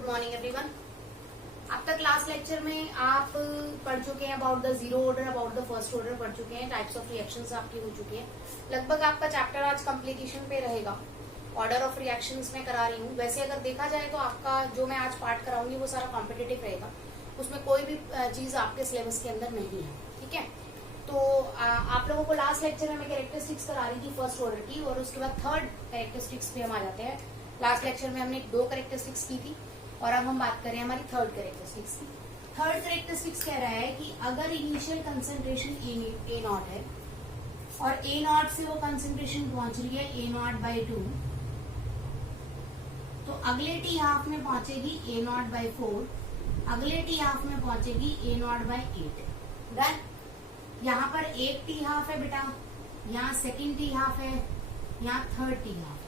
Good morning everyone. अब तक last lecture में आप पढ़ चुके हैं about the zero order, about the first order पढ़ चुके हैं, टाइप्स ऑफ रिएक्शंस आपकी हो चुकी है। लगभग आपका चैप्टर आज कंप्लीशन पे रहेगा। ऑर्डर ऑफ रिएक्शंस में करा रही हूँ। वैसे अगर देखा जाए तो आपका जो मैं आज पार्ट कराऊंगी वो सारा कॉम्पिटिटिव रहेगा, उसमें कोई भी चीज आपके सिलेबस के अंदर नहीं है। ठीक है, तो आप लोगों को लास्ट लेक्चर में मैं कैरेक्टरिस्टिक्स करा रही थी फर्स्ट ऑर्डर की, और उसके बाद थर्ड कैरेक्टरिस्टिक्स पे हम आ जाते हैं। लास्ट लेक्चर में हमने 2 कैरेक्टरिस्टिक्स की थी और अब हम बात करें हमारी थर्ड कैरेक्टरिस्टिक्स की। थर्ड कैरेक्टरिस्टिक्स कह रहा है कि अगर इनिशियल कंसंट्रेशन ए नॉट है और ए नॉट से वो कंसंट्रेशन पहुंच रही है ए नॉट बाई 2, तो अगले टी हाफ में पहुंचेगी ए नॉट बाई 4, अगले टी हाफ में पहुंचेगी ए नॉट बाई 8। डन। यहाँ पर एक टी हाफ है बेटा, यहाँ सेकेंड टी हाफ है, यहाँ थर्ड टी हाफ है।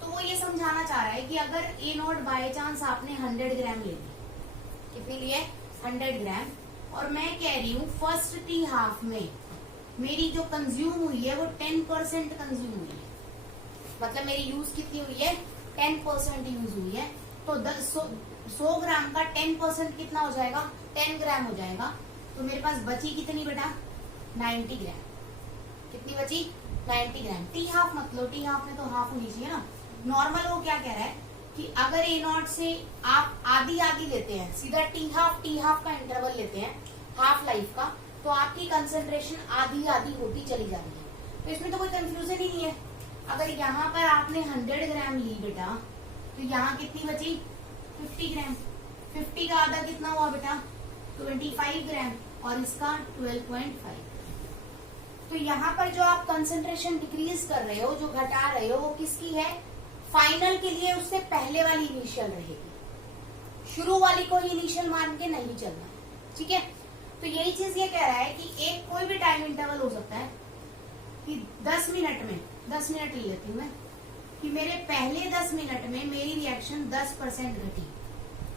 तो वो ये समझाना चाह रहा है कि अगर ए नॉट बाय चांस आपने 100 ग्राम ले ली, कितनी लिए 100 ग्राम, और मैं कह रही हूँ फर्स्ट टी हाफ में मेरी जो कंज्यूम हुई है वो 10% कंज्यूम हुई है, मतलब मेरी यूज कितनी हुई है 10% यूज हुई है। तो 100 ग्राम का 10% कितना हो जाएगा 10 ग्राम हो जाएगा। तो मेरे पास बची कितनी बेटा 90 ग्राम। कितनी बची 90 ग्राम। टी हाफ मत लो, टी हाफ में तो हाफ होनी चाहिए ना। नॉर्मल वो क्या कह रहा है कि अगर ए नॉट से आप आधी आधी लेते हैं, सीधा टी हाफ का इंटरवल लेते हैं हाफ लाइफ का, तो आपकी कंसंट्रेशन आधी आधी होती चली जा रही है। तो इसमें तो कोई कंफ्यूजन ही नहीं है। अगर यहाँ पर आपने 100 ग्राम ली बेटा, तो यहाँ कितनी बची 50 ग्राम। 50 का आधा कितना हुआ बेटा 25 ग्राम, और इसका 12.5। तो यहाँ पर जो आप कंसंट्रेशन डिक्रीज कर रहे हो, जो घटा रहे हो, वो किसकी है फाइनल के लिए उससे पहले वाली इनिशियल रहेगी। शुरू वाली को ही इनिशियल मान के नहीं चलना। ठीक है, तो यही चीज ये कह रहा है कि एक कोई भी टाइम इंटरवल हो सकता है कि 10 मिनट में, 10 मिनट ले लेती हूँ मैं, कि मेरे पहले 10 मिनट में मेरी रिएक्शन 10% घटी।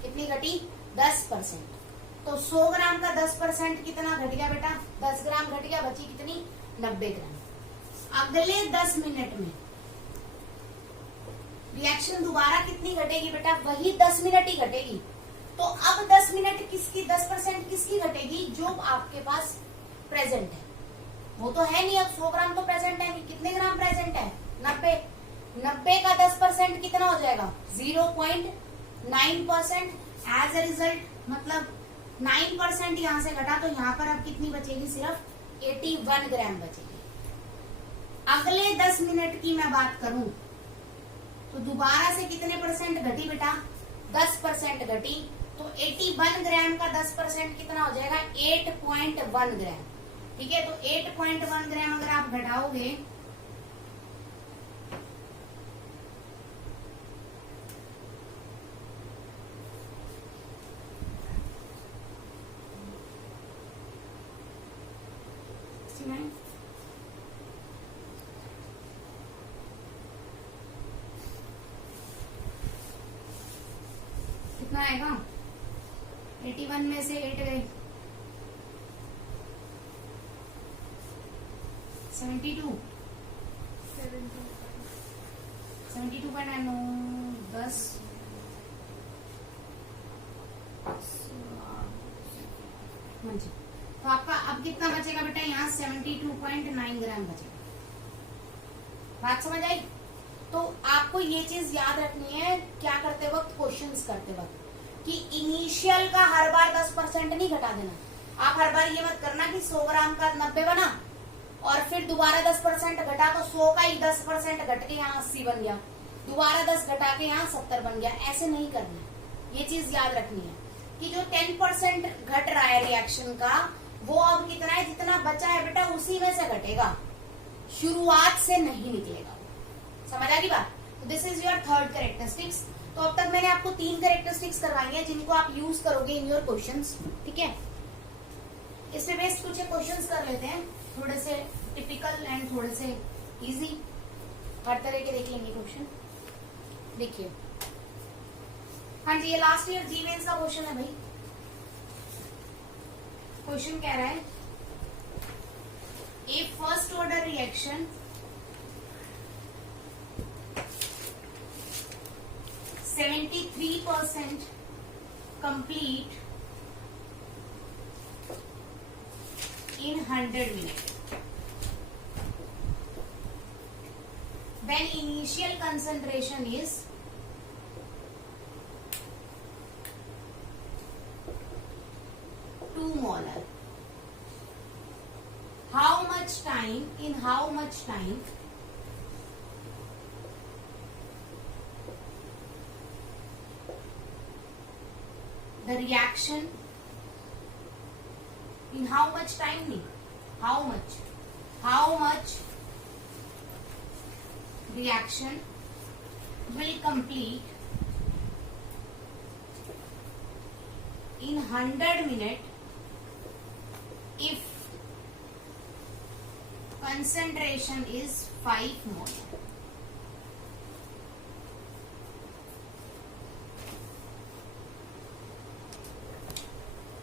कितनी घटी 10%। तो 100 ग्राम का 10% कितना घट गया बेटा 10 ग्राम घट गया, बची कितनी 90 ग्राम। अगले 10 मिनट में रिएक्शन दोबारा कितनी घटेगी बेटा, वही 10 मिनट ही घटेगी। तो अब 10 मिनट किसकी 10% किसकी घटेगी, जो आपके पास प्रेजेंट है। वो तो है नहीं, अब 100 ग्राम तो प्रेजेंट है नहीं। कितने ग्राम प्रेजेंट है 90। 90 का 10% कितना हो जाएगा 0.9%। एज ए रिजल्ट मतलब 9% यहाँ से घटा, तो यहाँ पर अब कितनी बचेगी सिर्फ 81 ग्राम बचेगी। अगले 10 मिनट की मैं बात करूं तो दोबारा से कितने परसेंट घटी बेटा 10% घटी। तो 81 ग्राम का 10% कितना हो जाएगा 8.1 ग्राम। ठीक है, तो 8.1 ग्राम अगर आप घटाओगे कितना आएगा 81 में से 8 गए 72 72.9 10 तो आपका अब कितना बचेगा बेटा यहाँ 72.9 ग्राम बचेगा। बात समझ आई। तो आपको ये चीज याद रखनी है क्या करते वक्त, क्वेश्चंस करते वक्त, कि इनिशियल का हर बार 10% नहीं घटा देना। आप हर बार ये मत करना कि 100 ग्राम का 90 बना और फिर दोबारा 10% घटा तो 100 का ही 10% घट के यहाँ 80 बन गया, दोबारा 10 घटा के यहाँ 70 बन गया। ऐसे नहीं करना। ये चीज याद रखनी है कि जो 10% घट रहा है रिएक्शन का, वो अब कितना है, जितना बचा है बेटा उसी में से घटेगा, शुरुआत से नहीं निकलेगा। समझ आ गई बात। तो this is your third characteristics. तो अब तक मैंने आपको 3 कैरेक्टरिस्टिक्स करवाई है जिनको आप यूज करोगे इन योर क्वेश्चंस। ठीक है, इसमें बेस्ड कुछ क्वेश्चंस कर लेते हैं, थोड़े से टिपिकल एंड थोड़े से इजी, हर तरह के देख लेंगे क्वेश्चन। देखिए, हाँ जी, ये लास्ट ईयर जी मेंस का क्वेश्चन है भाई। क्वेश्चन कह रहा है A first order reaction 73% complete in 100 minutes. Then initial concentration is 2 molar. How much time, in how much time the reaction, in how much time नहीं, how much reaction will complete in 100 minutes if concentration is 5 molar.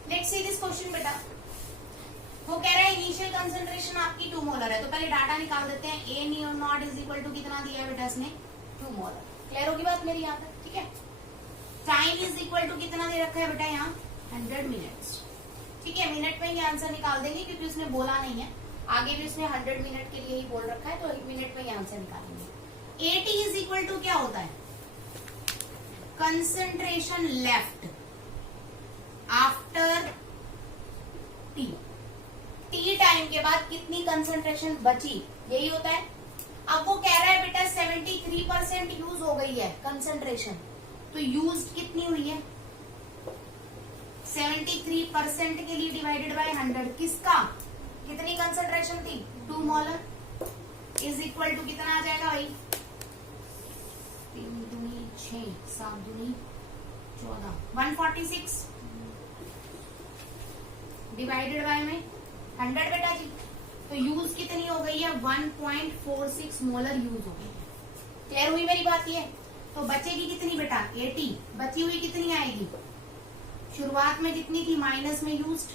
Let's see this question बेटा. वो कह रहा है initial concentration आपकी 2 molar है, तो पहले डाटा निकाल देते हैं. ए न्यू नॉट इज इक्वल टू कितना दिया है बेटा इसने, 2 मोलर. क्लियर होगी बात मेरी यहाँ तक, ठीक है. टाइम इज इक्वल टू कितना दे रखा है बेटा यहाँ, 100 मिनट्स. ठीक है, मिनट में ही आंसर निकाल देंगे क्योंकि उसने बोला नहीं है, आगे भी उसने 100 मिनट के लिए ही बोल रखा है, तो 1 मिनट में ही आंसर निकालेंगे. एटी इज इक्वल टू क्या होता है, concentration left after T. T time के बाद कितनी कंसंट्रेशन बची, यही होता है. अब वो कह रहा है बेटा 73% यूज हो गई है कंसंट्रेशन, तो यूज कितनी हुई है, 73% के लिए डिवाइडेड बाय 100. किसका, कितनी कंसंट्रेशन थी, 2 मोलर, इज इक्वल टू कितना आ जाएगा भाई, 3 दूनी 6, 7 दूनी 14, 146 डिवाइडेड बाय में 100 बेटा जी. तो यूज कितनी हो गई है, 1.46 मोलर यूज हो गई है. क्लियर हुई मेरी बात ये. तो बचेगी कितनी बेटा, 80. बची हुई कितनी आएगी, शुरुआत में जितनी थी माइनस में यूज्ड,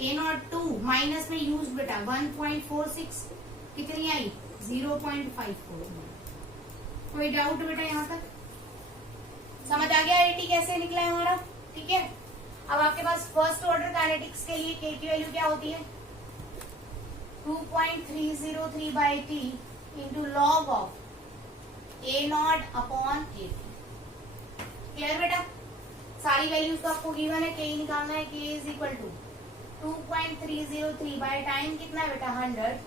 A02 माइनस में यूज बेटा 1.46, कितनी आई 0.54. कोई डाउट बेटा यहाँ तक, समझ आ गया एटी कैसे निकला है हमारा, ठीक है. अब आपके पास फर्स्ट ऑर्डर काइनेटिक्स के लिए के की वैल्यू क्या होती है, 2.303 by T into log of A0 upon A. Clear बेटा, सारी वैल्यूज तो आपको गिवन है, के निकालना है, k is equal to 2.303 by time कितना है बेटा 100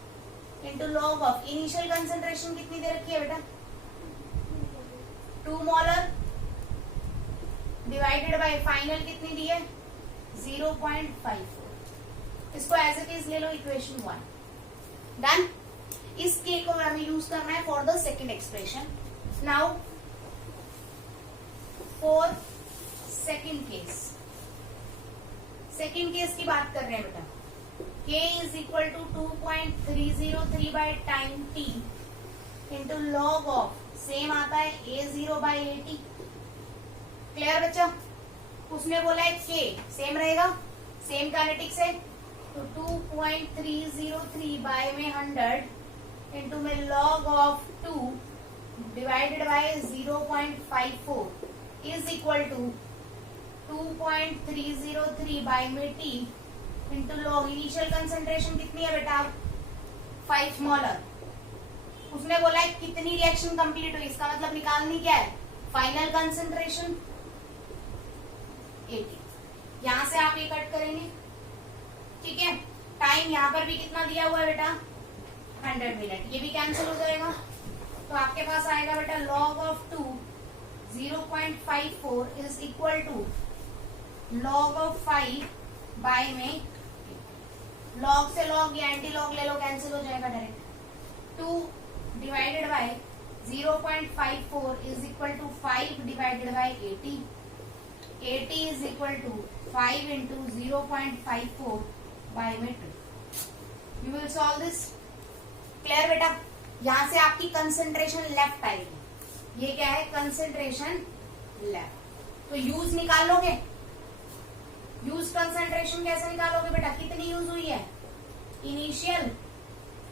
into log of initial concentration कितनी दे रखी है बेटा 2 मोलर डिवाइडेड बाय फाइनल कितनी दी है 0.54. इसको एज इट इज ले लो इक्वेशन 1. डन. इस के को हमें यूज करना है for the second expression. Now for second case, second case की बात कर रहे हैं बेटा. k is equal to 2.303 by time t into log of same आता है A0 by A t. Clear बच्चा, उसने बोला है k सेम रहेगा, सेम काइनेटिक्स है, तो 2.303 बाय में 100 इंटू में log of 2 divided by 0.54 is equal to 2.303 by में t into log initial concentration कितनी है बेटा 5 मोलर. उसने बोला है कितनी रिएक्शन कंप्लीट हुई, इसका मतलब निकालनी क्या है फाइनल कंसंट्रेशन 80. यहां से आप ये कट करेंगे, ठीक है. टाइम यहां पर भी कितना दिया हुआ है बेटा 100 मिनट, ये भी कैंसिल हो जाएगा, तो आपके पास आएगा बेटा log of 2 0.54 is equal to log of 5 by में लॉग से लॉग या एंटी लॉग ले लो, कैंसिल हो जाएगा direct. 2 divided by 0.54 is equal to 5 divided by 80. 80 is equal to 5 into 0.54 by में 2. You will solve this. Clear बेटा, यहां से आपकी कंसंट्रेशन लेफ्ट आएगी. ये क्या है कंसंट्रेशन लेफ्ट. तो यूज निकाल लोगे, यूज कंसंट्रेशन कैसे निकालोगे बेटा, कितनी यूज हुई है इनिशियल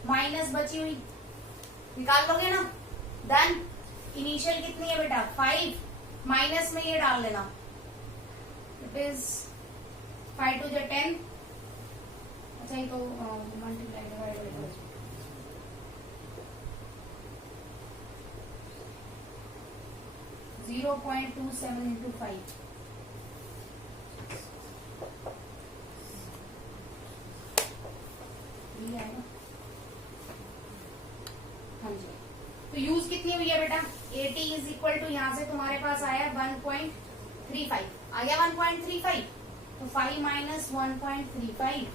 माइनस बची हुई, निकाल लोगे ना. देन इनिशियल कितनी है बेटा 5, माइनस में ये डाल लेना, इट इज 5 to the 10, अच्छा ये तो मल्टीप्लाई डिवाइड 0.27 into 5, ये है ना, हाँ जी। तो यूज कितनी हुई है बेटा 80 इज इक्वल टू, यहाँ से तुम्हारे पास आया 1.35, आ गया 1.35, तो 5 माइनस 1.35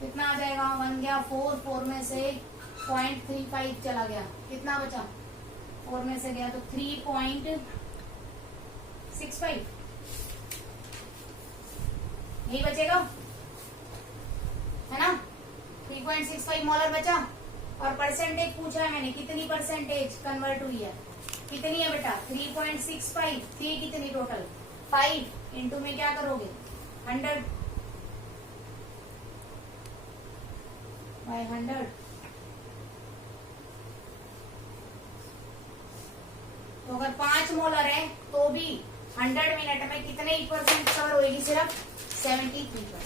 कितना आ जाएगा, 1 गया 4, 4 में से 0.35 चला गया, कितना बचा, 4 में से गया तो 3.65, यही बचेगा है ना, 3.65 मोलर बचा। और परसेंटेज पूछा है मैंने, कितनी परसेंटेज कन्वर्ट हुई है, कितनी है बेटा 3.65, थी कितनी टोटल 5, इंटू में क्या करोगे 100 by 100, तो अगर 5 मोलर है तो भी 100 मिनट में कितने % कवर होगी, सिर्फ 73%।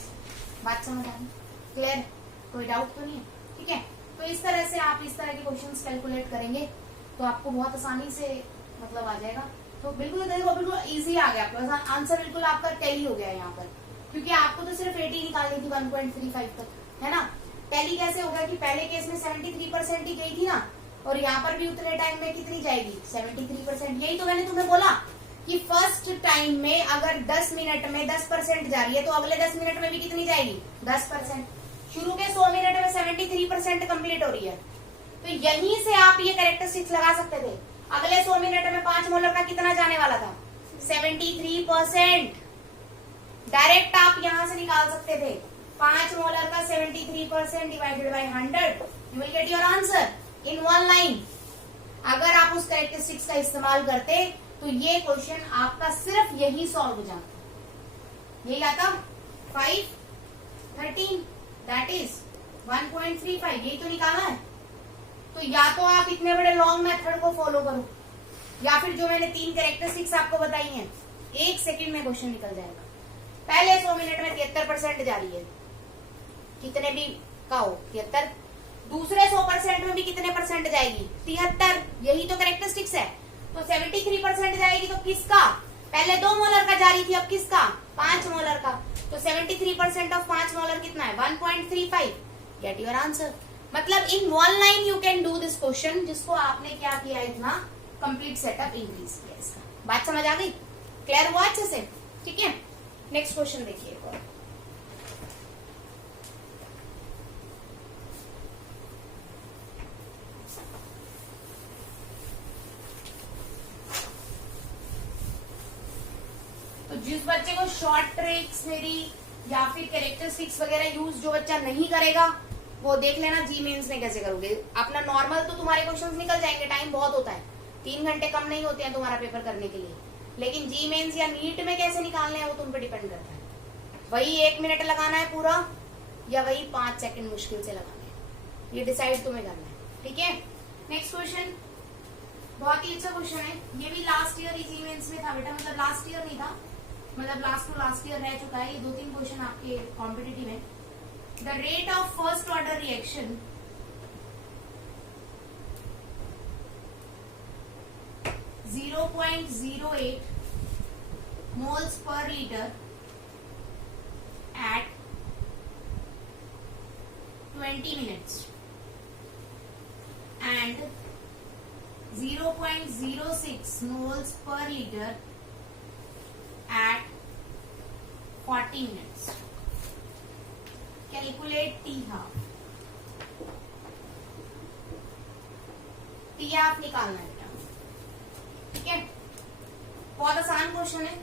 बात समझ आ रही, क्लियर, कोई डाउट तो नहीं है, ठीक है। तो इस तरह से आप इस तरह के क्वेश्चंस कैलकुलेट करेंगे तो आपको बहुत आसानी से मतलब आ जाएगा। तो बिल्कुल देखो, बिल्कुल इजी आ गया आपका आंसर, बिल्कुल आपका टैली हो गया यहाँ पर, क्योंकि आपको तो सिर्फ 80 निकालनी थी 1.35 तक, है ना। टैली कैसे होगा कि पहले केस में 73% ही गई थी ना, और यहाँ पर भी उतने टाइम में कितनी जाएगी 73%। यही तो मैंने तुम्हें बोला कि फर्स्ट टाइम में अगर 10 मिनट में 10% जा रही है तो अगले 10 मिनट में भी कितनी जाएगी 10%। शुरू के 100 मिनट में 73% कंप्लीट हो रही है, तो यहीं से आप ये कैरेक्टरिस्टिक्स लगा सकते थे। अगले 100 मिनट में 5 मोलर का कितना जाने वाला था 73%। डायरेक्ट आप यहां से निकाल सकते थे 5 मोलर का 73% divided by 100, you will get your answer in one line. अगर आप उस कैरेक्टरिस्टिक्स का इस्तेमाल करते तो ये क्वेश्चन आपका सिर्फ यही सॉल्व हो जाता, यही आता 513 दैट इज 1.35, यही तो निकालना है। तो या तो आप इतने बड़े लॉन्ग मेथड को फॉलो करो, या फिर जो मैंने 3 कैरेक्टरिस्टिक्स आपको बताई हैं 1 सेकंड में क्वेश्चन निकल जाएगा। पहले 100 मिनट में 73% जा रही है, कितने भी का हो 73, दूसरे 100% में भी कितने % जाएगी 73, यही तो कैरेक्टरिस्टिक्स है। तो 73% जाएगी तो किसका, पहले 2 मोलर का जा रही थी, अब किसका 5 मोलर का, तो 73% ऑफ 5 मोलर कितना है 1.35, गेट योर आंसर। मतलब in one line you can do this question, जिसको आपने क्या किया इतना कंप्लीट सेटअप इंक्रीज किया इसका। बात समझ आ गई, क्लियर हुआ अच्छे से, ठीक है। नेक्स्ट क्वेश्चन देखिए एक और। तो जिस बच्चे को शॉर्ट ट्रिक्स मेरी या फिर कैरेक्टरिस्टिक्स वगैरह यूज जो बच्चा नहीं करेगा वो देख लेना जी मेंस में कैसे करोगे। अपना नॉर्मल तो तुम्हारे क्वेश्चंस निकल जाएंगे, टाइम बहुत होता है, 3 घंटे कम नहीं होते हैं तुम्हारा पेपर करने के लिए, लेकिन जी मेंस या नीट में कैसे निकालने हैं वो तुम पे डिपेंड करता है। वही 1 मिनट लगाना है पूरा या वही 5 सेकंड मुश्किल से लगाना है, ये डिसाइड तुम्हें करना है, ठीक है। नेक्स्ट क्वेश्चन बहुत ही अच्छा क्वेश्चन है, ये भी लास्ट ईयर ही जी मेंस में था बेटा, मतलब लास्ट ईयर नहीं था, मतलब लास्ट टू लास्ट ईयर रह चुका है। ये 2-3 क्वेश्चन आपके कॉम्पिटिटिव है। The rate of first order reaction 0.08 moles per liter at 20 minutes and 0.06 moles per liter at 40 minutes. Calculate T half. T half निकालना है बेटा, ठीक है। बहुत आसान क्वेश्चन है,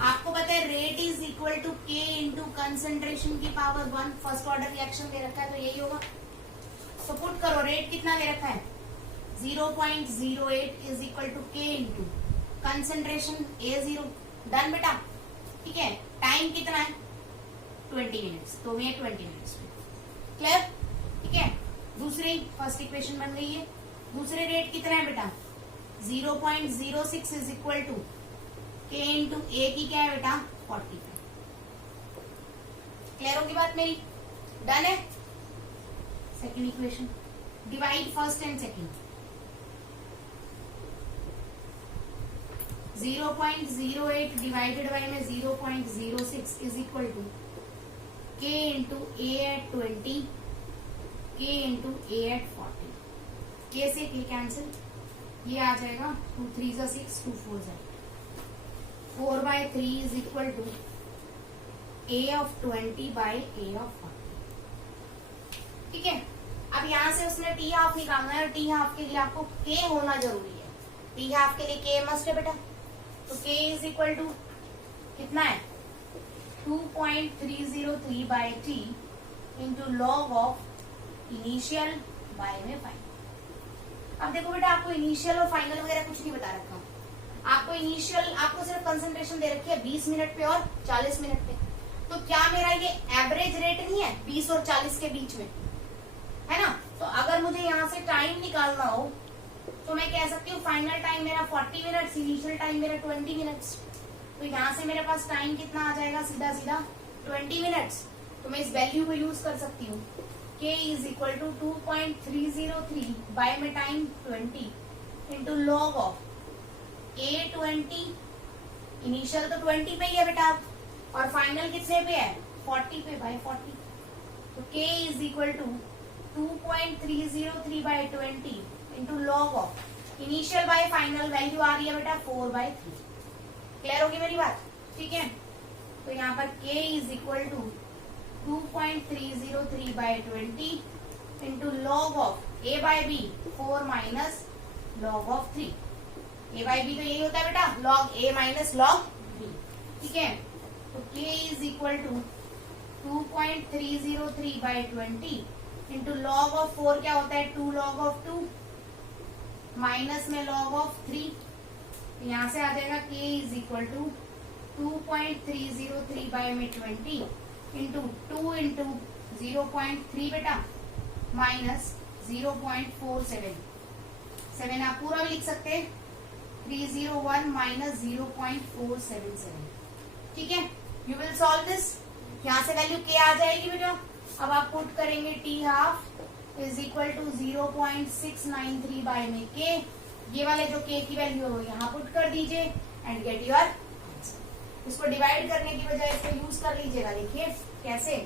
आपको पता है rate is equal to K into concentration की पावर 1, फर्स्ट ऑर्डर रिएक्शन दे रखा है तो यही होगा। तो पुट करो, रेट कितना दे रखा है 0.08 is equal to K into concentration A0, done बेटा, ठीक है। टाइम कितना है 20 मिनट्स, तो ये 20 मिनट्स में क्लियर, ठीक है। दूसरी फर्स्ट इक्वेशन बन गई है। दूसरे रेट कितना है बेटा 0.06 इज इक्वल टू के इंटू ए की क्या है बेटा 45। क्लियर होगी बात मेरी? डन है। Second equation divide first and second. 0.08 divided by में 0.06 इज इक्वल टू के इंटू ए एट 20 के इंटू ए एट 40। के से के कैंसिल, ये आ जाएगा 2 3 6 2 4 4/3 is equal to A of 20 by A of 40। ठीक है, अब यहां से उसने टी हाफ निकालना है और टी हाफ के लिए आपको के होना जरूरी है। टी हाफ के लिए के मस्ट है बेटा, तो के इज इक्वल टू कितना है 2.303 by T into log of initial by में फाइनल। अब देखो बेटा, आपको इनिशियल और फाइनल वगैरह कुछ नहीं बता रखा। आपको इनिशियल, आपको सिर्फ कंसंट्रेशन दे रखी है 20 मिनट पे और 40 मिनट पे। तो क्या मेरा ये एवरेज रेट नहीं है 20 और 40 के बीच में, है ना? तो अगर मुझे यहाँ से टाइम निकालना हो तो मैं कह सकती हूँ फाइनल टाइम मेरा 40 मिनट्स, इनिशियल टाइम मेरा 20 मिनट्स। तो यहाँ से मेरे पास टाइम कितना आ जाएगा, सीधा सीधा 20 मिनट्स। तो मैं इस वैल्यू को यूज कर सकती हूँ, k is equal to 2.303 by में time 20 into log of A20। Initial तो 20 पे ही है बेटा, और फाइनल कितने पे है 40 पे बाय 40। तो k is equal to 2.303 by 20 into log of initial by final, value आ रही है बेटा 4/3। क्लियर होगी मेरी बात? ठीक है, तो यहाँ पर k is equal to 2.303 by 20 into log of a by b 4 minus log of 3। a by b तो यही होता है बेटा, log a minus log b। ठीक है, तो k is equal to 2.303 by 20 into log of 4 क्या होता है 2 लॉग ऑफ 2 माइनस में लॉग ऑफ 3। यहाँ से आ जाएगा k is equal to 2.303 by में 20 इंटू 2 इंटू 0.3 बेटा माइनस 0.477। आप पूरा भी लिख सकते हैं 301 माइनस 0.477। ठीक है, यू विल सॉल्व दिस। यहाँ से वैल्यू k आ जाएगी बेटा। अब आप पुट करेंगे T half is equal to 0.693 by में k। ये वाले जो k की वैल्यू है वो यहाँ पुट कर दीजिए एंड गेट योर आंसर। इसको डिवाइड करने की बजाय इसको यूज कर लीजिएगा। देखिए कैसे,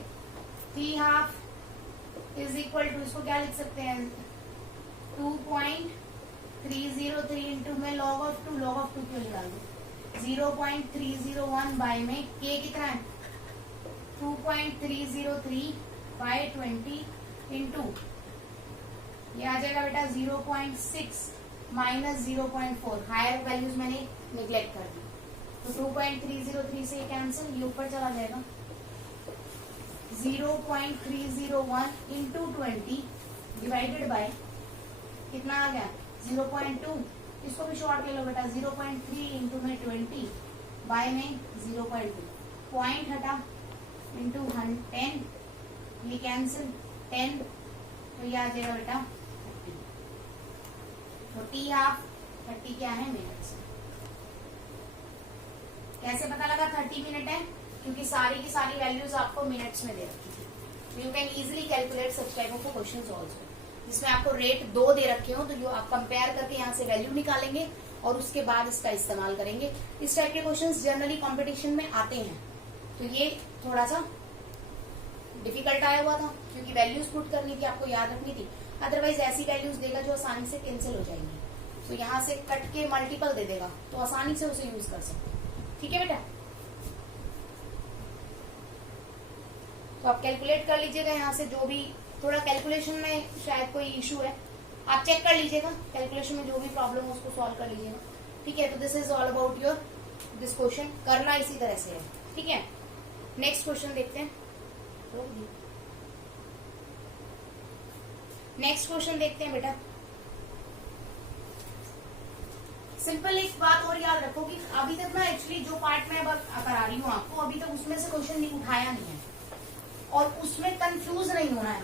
T half is equal to, इसको क्या लिख सकते हैं 2.303 इंटू में लॉग ऑफ 2, लॉग ऑफ 2 क्यों निकाल दो 0.301 बाय में k कितना है 2.303 बाय 20 इंटू ये आ जाएगा बेटा 0.6 माइनस 0.4। हायर वैल्यूज मैंने निग्लेक्ट कर दी, तो 2.303 से कैंसिल, ये ऊपर चला जाएगा 0.301 इंटू 20 डिवाइडेड बाय कितना आ गया 0.2। इसको भी शॉर्ट ले लो बेटा, 0.3 इंटू में 20 बाय में 0.2, पॉइंट हटा इंटू 10, ये कैंसिल 10, तो ये आ जाएगा बेटा 30। तो टी हाफ 30 क्या है मिनट्स। कैसे पता लगा 30 मिनट है, क्योंकि सारी की सारी वैल्यूज आपको मिनट्स में दे रखी थी। You can easily calculate such type of questions also, जिसमें आपको रेट 2 दे रखे हो, तो जो आप कंपेयर करके यहाँ से वैल्यू निकालेंगे और उसके बाद इसका इस्तेमाल करेंगे। इस टाइप के क्वेश्चंस जनरली कंपटीशन में आते हैं, तो ये थोड़ा सा डिफिकल्ट आया हुआ था क्योंकि वैल्यूज पुट करनी थी, आपको याद रखनी थी। अदरवाइज ऐसी वैल्यूज देगा जो आसानी से कैंसिल हो जाएंगी, तो यहाँ से कट के मल्टीपल दे देगा, तो आसानी से उसे यूज कर सकते हैं। ठीक है बेटा, तो आप कैलकुलेट कर लीजिएगा यहाँ से, जो भी थोड़ा कैलकुलेशन में शायद कोई इशू है आप चेक कर लीजिएगा, कैलकुलेशन में जो भी प्रॉब्लम है उसको सॉल्व कर लीजिएगा। ठीक है, तो this is all about your this question, करना इसी तरह से है। ठीक है, नेक्स्ट क्वेश्चन देखते हैं। नेक्स्ट क्वेश्चन देखते हैं बेटा। सिंपल एक बात और याद रखो कि अभी तक ना एक्चुअली जो पार्ट में करा रही हूँ आपको, अभी तक उसमें से क्वेश्चन नहीं उठाया नहीं है और उसमें कंफ्यूज नहीं होना है,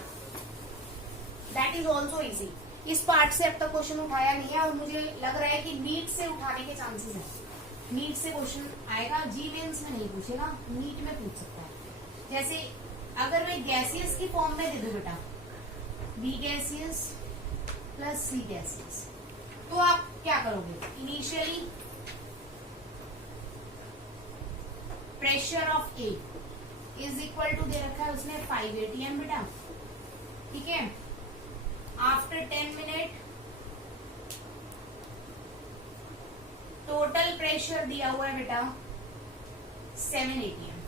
दैट इज ऑल्सो इजी। इस पार्ट से अब तक क्वेश्चन उठाया नहीं है और मुझे लग रहा है कि नीट से उठाने के चांसेस है। नीट से क्वेश्चन आएगा, जी मेंस में नहीं पूछेगा, नीट में पूछ सकता है। जैसे अगर मैं गैसियस की फॉर्म में दे दूं बेटा, B gaseous plus C gaseous, तो आप क्या करोगे? Initially pressure of A is equal to दे रखा है उसने 5 atm बेटा, ठीक है। आफ्टर 10 मिनट टोटल प्रेशर दिया हुआ है बेटा 7 atm।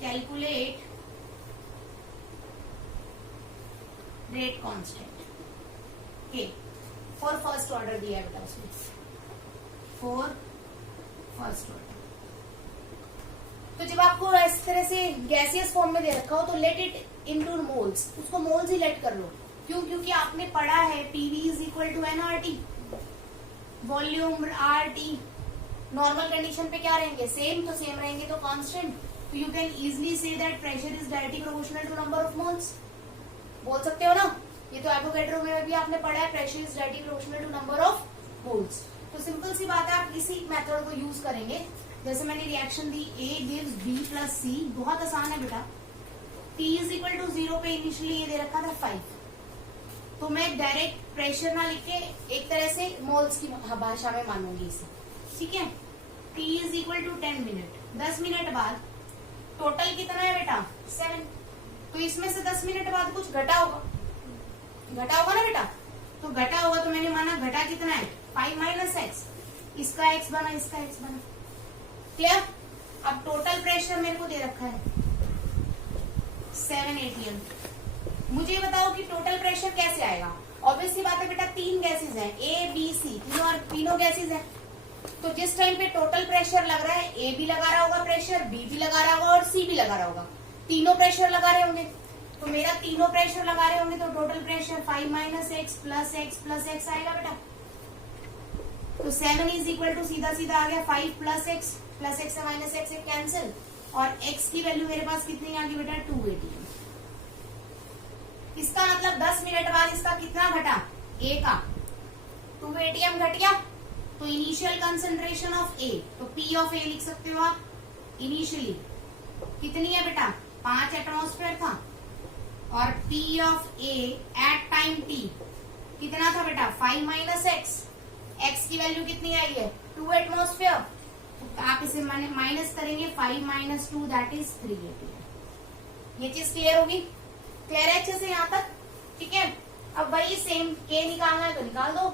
कैलकुलेट रेट कांस्टेंट के फॉर फर्स्ट ऑर्डर दिया है बेटा उसमें, फॉर फर्स्ट ऑर्डर। तो जब आपको इस तरह से गैसियस फॉर्म में दे रखा हो तो लेट इट इनटू मोल्स, उसको मोल्स ही लेट कर लो। क्यों? क्योंकि आपने पढ़ा है PV is equal to nRT, volume RT. Normal condition पे क्या रहेंगे? सेम, तो सेम रहेंगे तो कांस्टेंट। तो you can easily say that pressure is directly proportional to number of moles. बोल सकते हो ना, ये तो एवोगैड्रो में भी आपने पढ़ा है, pressure is directly proportional to number of moles. तो सिंपल सी बात है, आप इसी मेथड को यूज करेंगे। जैसे मैंने रिएक्शन दी, A gives B plus C, बहुत आसान है बेटा। T इज इक्वल टू 0 पे इनिशियली ये दे रखा था 5, तो मैं डायरेक्ट प्रेशर ना लिख के एक तरह से मोल्स की भाषा में मानूंगी इसे, ठीक है। T is equal to 10 minute, 10 minute बाद टोटल कितना है बेटा 7, तो इसमें से 10 मिनट बाद कुछ घटा होगा, घटा होगा ना बेटा। तो घटा होगा तो मैंने माना घटा कितना है 5 माइनस एक्स, इसका x बना, इसका x बना, क्लियर। अब टोटल प्रेशर मेरे को दे रखा है 7 atm। मुझे बताओ कि टोटल प्रेशर कैसे आएगा? ऑब्वियसली बात है बेटा, 3 गैसेज हैं, ए बी सी, तीनों गैसेज हैं। तो जिस टाइम पे टोटल प्रेशर लग रहा है, ए भी लगा रहा होगा प्रेशर, बी भी लगा रहा होगा और सी भी लगा रहा होगा, तीनों प्रेशर लगा रहे होंगे। तो मेरा तीनों प्रेशर लगा रहे होंगे तो total pressure 5 minus x plus x plus x आएगा बेटा। तो 7 इज इक्वल टू सीधा सीधा आ गया 5 प्लस एक्स से माइनस एक्स कैंसिल, और x की वैल्यू मेरे पास कितनी आ गई बेटा 2 atm। इसका मतलब 10 मिनट बाद इसका कितना घटा, A का 2 atm घट गया। तो इनिशियल कंसंट्रेशन ऑफ A, तो P ऑफ A लिख सकते हो आप। इनिशियली कितनी है बेटा 5 एटमॉस्फेयर था, और P of A at time T कितना था बेटा 5 माइनस एक्स, x की वैल्यू कितनी आई है 2 एटमॉस्फेयर। तो आप इसे माइनस करेंगे 5 माइनस 2 दैट इज 3 atm। ये चीज क्लियर होगी? क्लियर है अच्छे से यहाँ तक? ठीक है। अब वही सेम k निकालना है तो निकाल दो।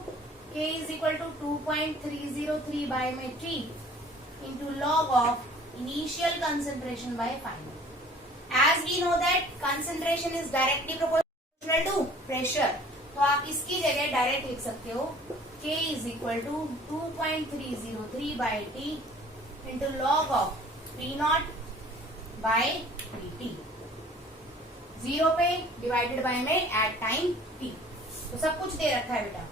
k is equal to 2.303 by में 3 into log of initial concentration by final. As we know that concentration is directly proportional to pressure, तो आप इसकी जगह डायरेक्ट लिख सकते हो k is equal to 2.303 by t into log of P naught by dt, 0 पे divided by में at time t। तो सब कुछ दे रखा है बेटा।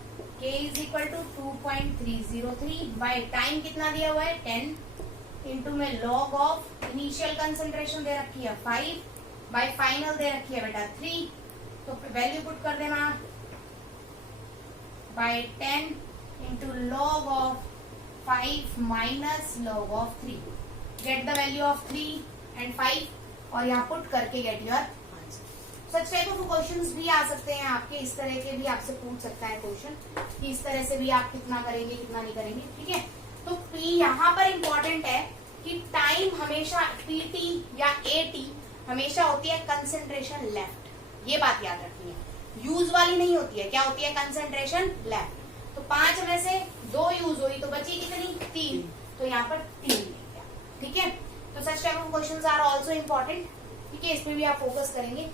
k is equal to 2.303 by time कितना दिया हुआ है 10 इंटू में लॉग ऑफ इनिशियल कंसेंट्रेशन दे रखी है 5 बाय फाइनल दे रखी है बेटा 3, तो वैल्यू पुट कर देना by 10 into log of 5 minus log of 3, get the value of 3 and 5 और यहाँ पुट करके get your answer. Such type of questions भी आ सकते हैं आपके, इस तरह के भी आपसे पूछ सकता है क्वेश्चन कि इस तरह से भी आप कितना करेंगे कितना नहीं करेंगे, ठीक है। तो P यहाँ पर इम्पोर्टेंट है कि टाइम हमेशा PT या AT हमेशा होती है कंसेंट्रेशन लेफ्ट, ये बात याद रखनी है, यूज वाली नहीं होती है। क्या होती है कंसेंट्रेशन लेफ्ट। तो 5 में से 2 यूज हुई तो बची कितनी 3, तो यहाँ पर 3 लिख दिया, ठीक है। तो such type of questions are also important, ठीक है, इस पे भी आप फोकस करेंगे।